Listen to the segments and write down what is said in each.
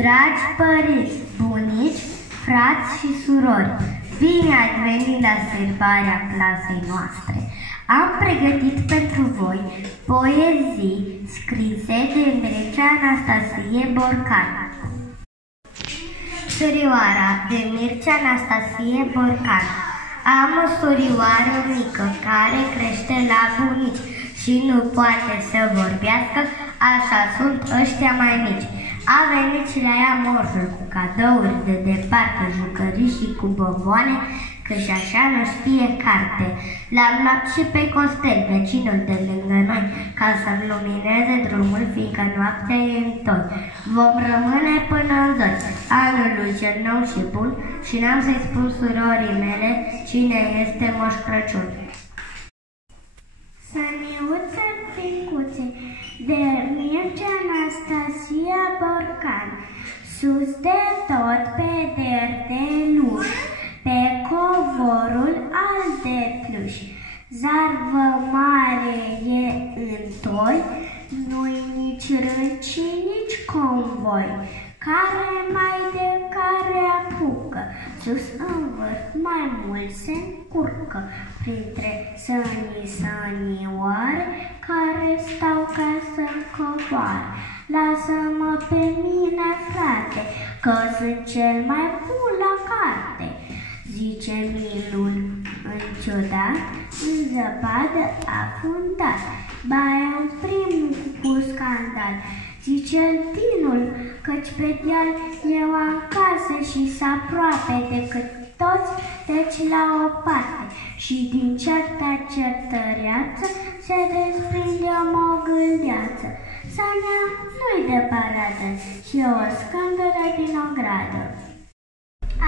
Dragi părinți, bunici, frați și surori, bine ați venit la sărbarea clasei noastre. Am pregătit pentru voi poezii scrise de Mircea Anastasie Borcan. Surioara, de Mircea Anastasie Borcan. Am o surioară mică care crește la bunici și nu poate să vorbească, așa sunt ăștia mai mici. A venit și la ea moșul cu cadouri de departe, jucării și cu bomboane, că și așa nu știe carte. L-am luat și pe Costel, vecinul de lângă noi, ca să-mi lumineze drumul, fiindcă noaptea e întoi. Vom rămâne până în zori, anul lui cel nou și bun, și n-am să-i spun surorii mele cine este Moș Crăciun. Săniuțe ficuțe, de Mircea Anastasia Borcan, sus de tot pe derdeluș, pe covorul alb de pluș. Zarvă mare e întoi, nu-i nici rând și nici convoi, care mai de care apucă, sus în vârf mai mult se încurcă, printre sănioare care stau ca să-mi coboare. Lasă-mă pe mine, frate, că sunt cel mai bun la carte, zice Milul înciudat, în zăpadă afundat. Baia-n primul cu scandal, zice-l Tinul, căci pe deal eu am casă și s-aproape decât toți, deci la o parte. Și din certa certăreață se desprinde o mogâldeață. Sania nu-i de paradă și o scândură din ogradă.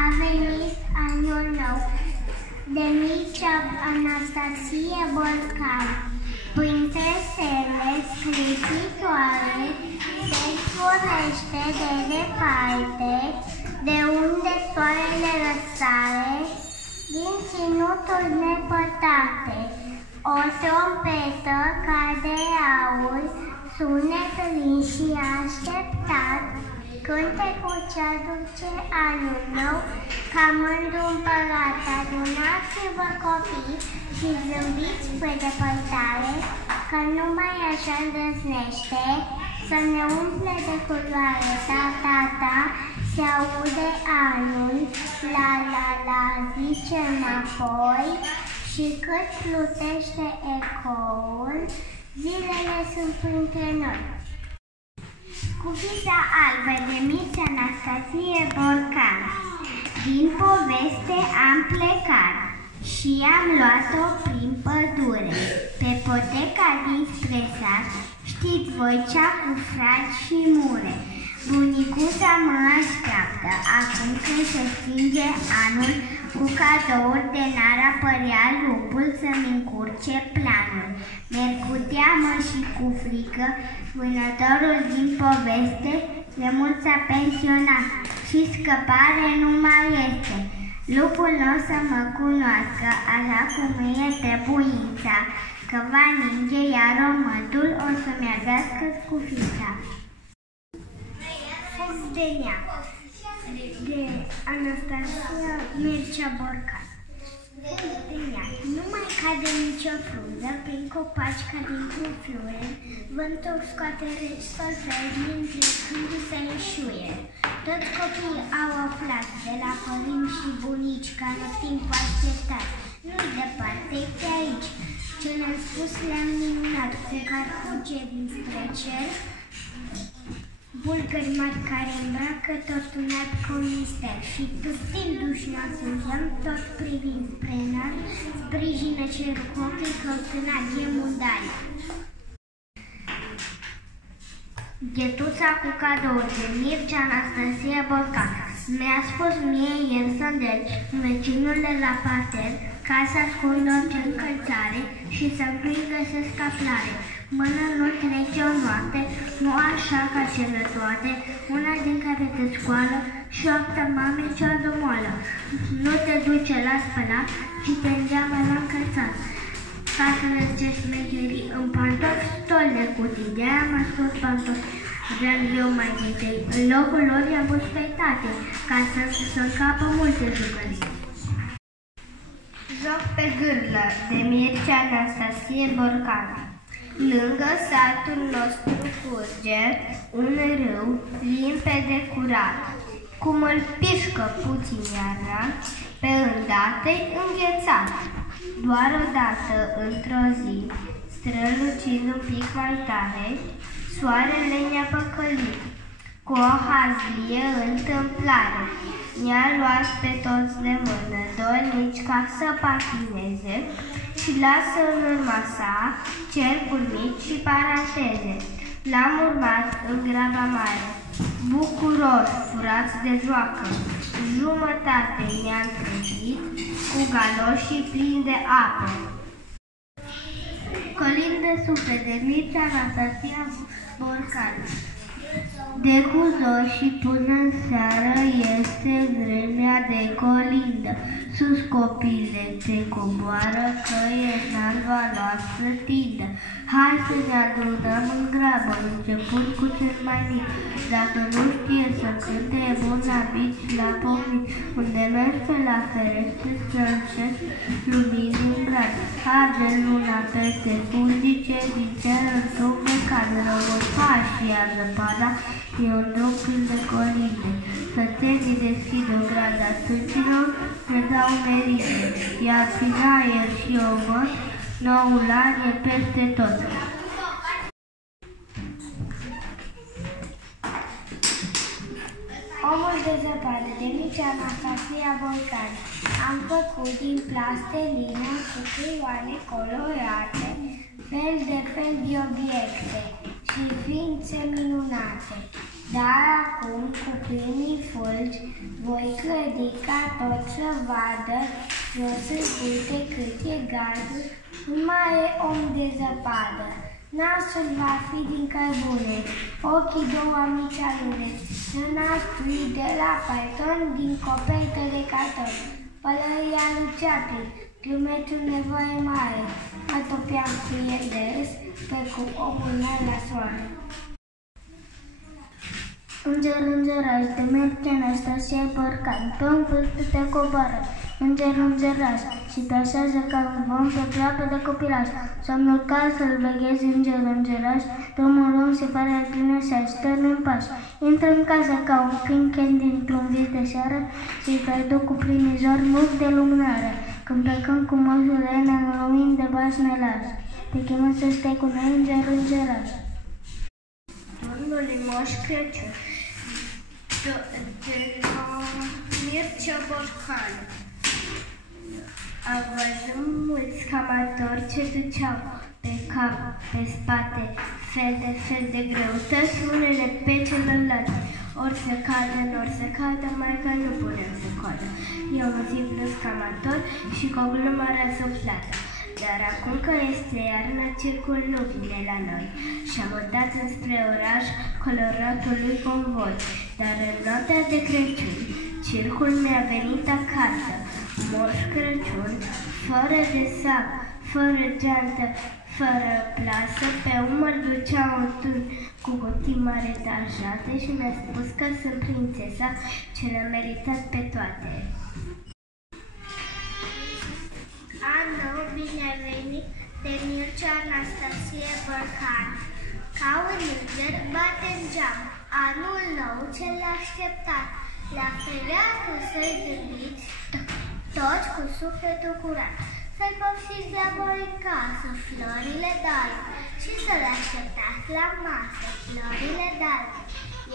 A venit anul nou, de Mircea Anastasie Borcan. Prințesele scripitoare se sporește de departe, de unde soarele răsare, din ținuturi nepătate. O trompetă ca de aur, sunet lin și așteptat, cânte cu cea duce anul nou, ca mândru împărat. Adunați-vă copii și zâmbiți pe depărtare, că numai așa îndrăznește să ne umple de culoare. Ta, ta, ta, se aude anul, la, la, la, zicem apoi, și cât plutește ecoul, zilele sunt printre noi. Cu vița albă, de Mircea Anastasie Borcan. Din poveste am plecat și am luat-o prin pădure, pe poteca dinspre sat, știți voi cea cu frați și mure. Bunicuța mă așteaptă, acum când se stinge anul, cu cadouri de n-ar apărea lupul să-mi încurce planul. Merg cu teamă și cu frică, vânătorul din poveste de mult s-a pensionat și scăpare nu mai este. Lupul nu o să mă cunoască așa cum e trebuința, că va ninge, iar omătul o să-mi avească scufița. Foc de neam, de Anastasia Mircea Borcan. Foc de neam, nu mai cade nicio frunză, prin copaci ca dintr-un fluier, vântul scoate solfeji întrecându-se în șuier. Toți copiii au aflat de la părinți și bunici că anotimpul așteptat nu-i departe, e aici. Ce le-am spus le-am minunat, cu care fuge dinspre cer, bulgări mari care îmbracă tot un alb cu mister și pustindu-și nas în geam, tot privind spre înalt, sprijină cerul cu ochii căutând aghie mundani. Ghetuța cu cadouri, de Mircea Anastasie Borcan. Mi-a spus mie el să-ndel vecinul de la parter, ca să ascund orice încălțare și să-mi găsesc aflare. Mână nu trece o noapte, nu așa ca cele toate, una din care te scoală și oaptă mame cea domolă. Nu te duce la spălat și te îndeamă la încălțat. Ca să le zicești mecherii în pantofi, stol de cutii, de-aia m-a scos pantofi. eu mai întâi. În locul lor i-am pus pe tate, ca să încapă multe jucării. Joc pe gârlă, de Mircea Anastasie Borcan. Lângă satul nostru curge un râu limpede curat, cum îl pișcă puțin iarna, pe îndată-i înghețat. Doar odată, într-o zi, strălucind un pic mai tare, soarele ne-a păcălit. Cu o hazlie întâmplare, ne-a luat pe toți de mână, dornici ca să patineze, și lasă în urma sa cercuri mici și paranteze. L-am urmat în graba mare, bucuroși, furați de joacă. Jumătate ne-am trezit, cu galoșii plini de apă. Colin de suflet, de Mircea Anastasia Borcan. De cuzor și până în seară este vremea de colindă. Sus copile te coboară, că e nalva noastră tindă. Hai să ne adunăm în grabă, începând cu cel mai mic. Dacă nu știe să cânte, e bun la bici și la pomnic. Unde mergi pe la ferește, strălucesc lumini în grad. Arde luna peste fulgice, din cer în sufle cade răvăța și ia zăpada. E un drum plin de colinde. Sătenii deschid o grada stâncilor, ne dau merite, iar prin aer și omor, noul an e peste tot. Omul de zăpadă, de Mircea Anastasia Borcan. Am făcut din plastelină cucuioane colorate, fel de fel de obiecte și ființe minunate. Dar acum, cu primii fulgi, voi clădi ca tot să vadă, să se uite cât e gardul, un mare om de zăpadă. Nasul va fi din cărbune, ochii două mici alune, nasul de la Python, din copertă de carton, pălăria lui Chaplin, glumețul nevoie mare, mă topeam cu el de râs, pe cum omul meu la soare. Îngeraș, de Mircea Anastasia Borcan, pe un vârf te coboară, îngeraș, și te așează ca un vom pe groapă de copilaș. Somnul cald să-l veghezi, îngeraș, drumul lung se pare plină și așterne în pași. Intră în casă ca un pinchen dintr-un vis de seară și te duc cu primizor mult de lumânare. Când plecăm cu moșul Elena în lumini de bași ne lași, te chemă să stai cu noi, îngeraș. Turnul lui Moș Crăciun, de Mircea Borcan. Am văzut mulți camatori ce duceau pe cap, pe spate, fel de greutăți, unele pe celălalt. Ori se cadă, mai că nu punem să coadă. Eu un simplu camator și cu o glumă răsuflată. Dar acum că este iarnă, circul nu vine la noi. Și-am mutat înspre oraș coloratului convoi. Dar în noaptea de Crăciun, circul mi-a venit acasă. Moș Crăciun, fără de sac, fără geantă, fără plasă, pe umăr ducea un tun cu cutii mari tajate și mi-a spus că sunt prințesa ce le-a meritat pe toate. An nou binevenit, de Mircea Anastasie Borcan. Ca un înger bate în geam, anul nou cel așteptat. La fereastră să-i zâmbiți, toți cu sufletul curat. Să-i poftiți la voi în casă, florile d'alb, și să-l așteptați la masă, florile d'alb.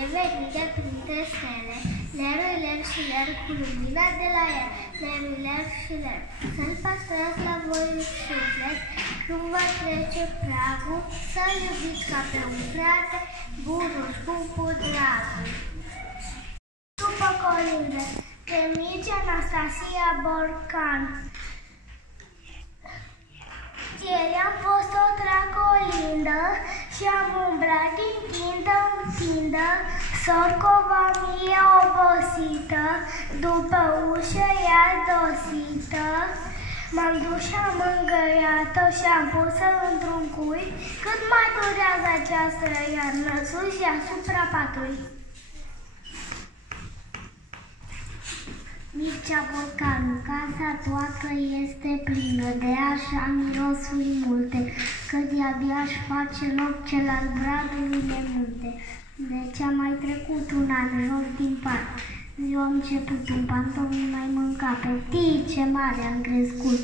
E venit de printre stele, lerul ler și ler cu lumina de la el, lerul ler și ler. Să-l păstrați la voi în suflet, când va trece pragul, să-l iubiți ca pe un frate, bunul, scumpul, dragul. După colindă, de Mircea Anastasia Borcan. Ieri am fost o tracolindă și am umblat din tindă în tindă, Sorcova mie obosită, după ușă ea dosită, M-am dus și am îngăiat-o și am pus-o într-un cui, cât mai durează această iarnă, sus și asupra patului. Mircea Borcanu, casa toată este plină de așa mirosuri multe, că de-abia își face loc cel al bradului de munte. Deci a mai trecut un an jos din pat. Eu am început un pantof, nu mai mânca pe tii, ce mare am crescut.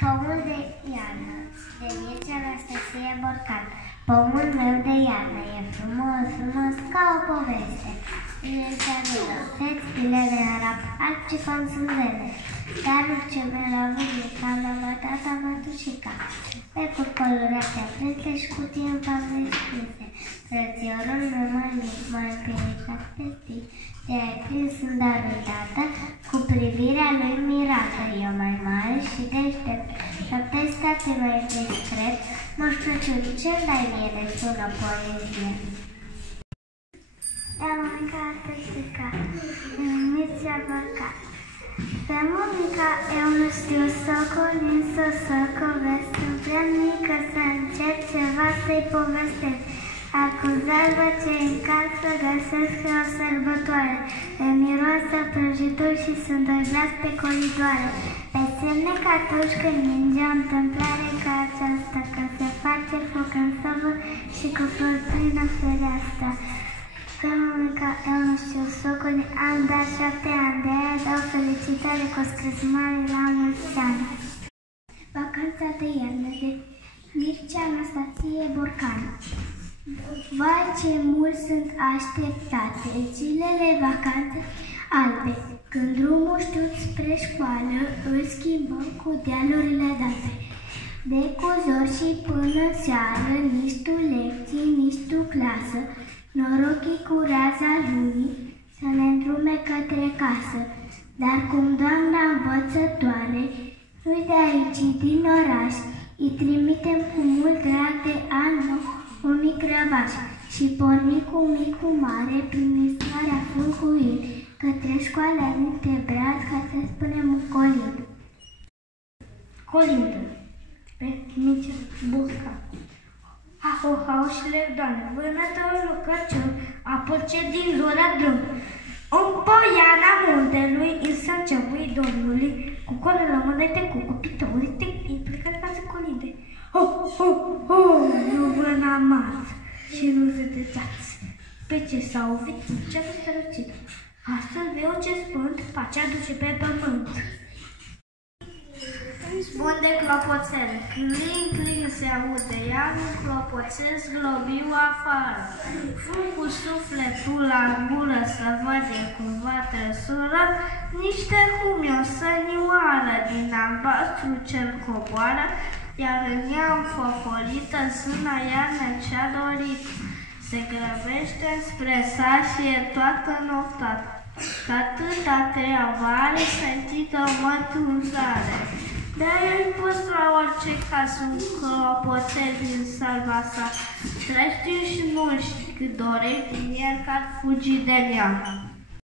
Pomul de iarnă, de Mircea Anastasie Borcanu. Pomul meu de iarnă e frumos, frumos ca o poveste. Mircea de răuțeți, stile de arap, alți consumele. Dar ce mi-l-a văzut, la tata mătușica. Pe curcolurate aprete și cutie în faze scrise. Frățiorul meu mai mic, mai împiedicat pe stic. De-ai prins sunt arătată, cu privirea lui mirată. Eu mai mare și deștept, protestați mai discret. Moș Crăciun, ce-mi dai mie de sună poezie? Da, mămica artistică, Mircea Borcanu. Pe mămica eu nu știu să colin, să covesc, sunt prea mică să încerc ceva să-i povestesc. Acuzarvă ce în casă găsesc o sărbătoare, îmi miroasă prăjituri și sunt doi pe coridoare. Pe semne că atunci când ninge o întâmplare ca aceasta, că se face foc în sobă și cu flori plină fereastra. Pe mămica eu nu știu socoli, am dat 7 ani, de aia dau felicitare cu scris mare la mulți ani. Vacanța de iarnă de Mircea Anastasie Borcanu. Vai, ce mult sunt așteptate zilele vacanțe albe, când drumul știut spre școală îl schimbăm cu dealurile date. De cu zor și până seară, nici tu lecții, nici tu clasă, norochii cu raza lunii să ne îndrume către casă. Dar cum doamna învățătoare nu-i de aici, din oraș, îi trimitem cu mult drag de an nou un mic răvaș și porni cu micul mare prin istoria fulguit către școala de brad, ca să spunem un colind. Colindă pe Mircea Borcanu. Ha-ho-haușile, doamne, vânătorul căciun, apăce din zona drum. În poiana muntelui, în sălceavui domnului, cu colă la mânete, cu copitorii, îi plecă ca să colinde. Ho, ho, ho, nu vă n-amați și nu vedeți pe ce s-au uvit, ce nu străcit. Astfel veu ce spânt, pacea duce pe pământ. Bun de clopoțel, cling, cling se aude, iar un clopoțel zglobiu afară. Fum cu sufletul la gură să văde cumva trăsură, niște humio sănioară din albastru cel coboară, iar în ea înfoforită zâna iarnă ce-a dorit. Se grăbește spre sat și e toată noptată, că atâta treabă are sentită mătunzare. De-aia îi pus la orice casă un clopoțel din salva sa, trăștiu și nu știi cât dorești din el că ar fugi de ea.